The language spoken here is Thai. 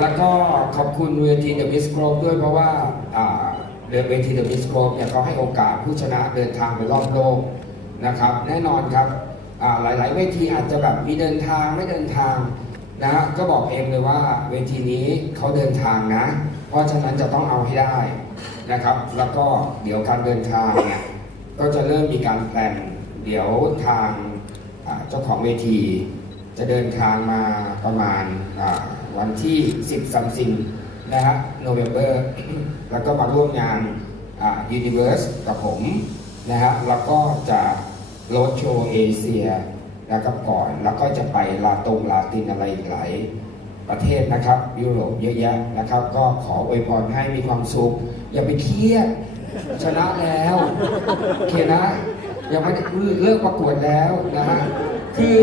แล้วก็ขอบคุณเวทีเดอะมิสโกรด้วยเพราะว่าเรือเวทีเดอะมิสโกรเนี่ยเขาให้โอกาสผู้ชนะเดินทางไปรอบโลกนะครับ แน่นอนครับอ่าหลาย ๆ เวทีอาจจะแบบมีเดินทางไม่เดินทางนะฮะก็บอกเองเลยว่าเวทีนี้เขาเดินทางนะ เพราะฉะนั้นจะต้องเอาให้ได้นะครับ แล้วก็เดี๋ยวการเดินทางเนี่ยก็จะเริ่มมีการแพลนเดี๋ยวทางเจ้าของเวที จะเดินทางมาประมาณ วันที่ 10ซัมซิงนะฮะโนเวมเบอร์แล้วก็มาร่วมงานยูนิเว r ร์สกับผมนะฮะ แล้วก็จะโรดโชว์เอเชียนะครับก่อน แล้วก็จะไปลาตงลาตินอะไรอีกหลายประเทศนะครับ ยุโรปเยอะแยะนะครับ ก็ขออวยพรให้มีความสุข อย่าไปเครียดชนะแล้วโอเคนะยังไม่ได้เลิกประกวดแล้วนะฮะคือ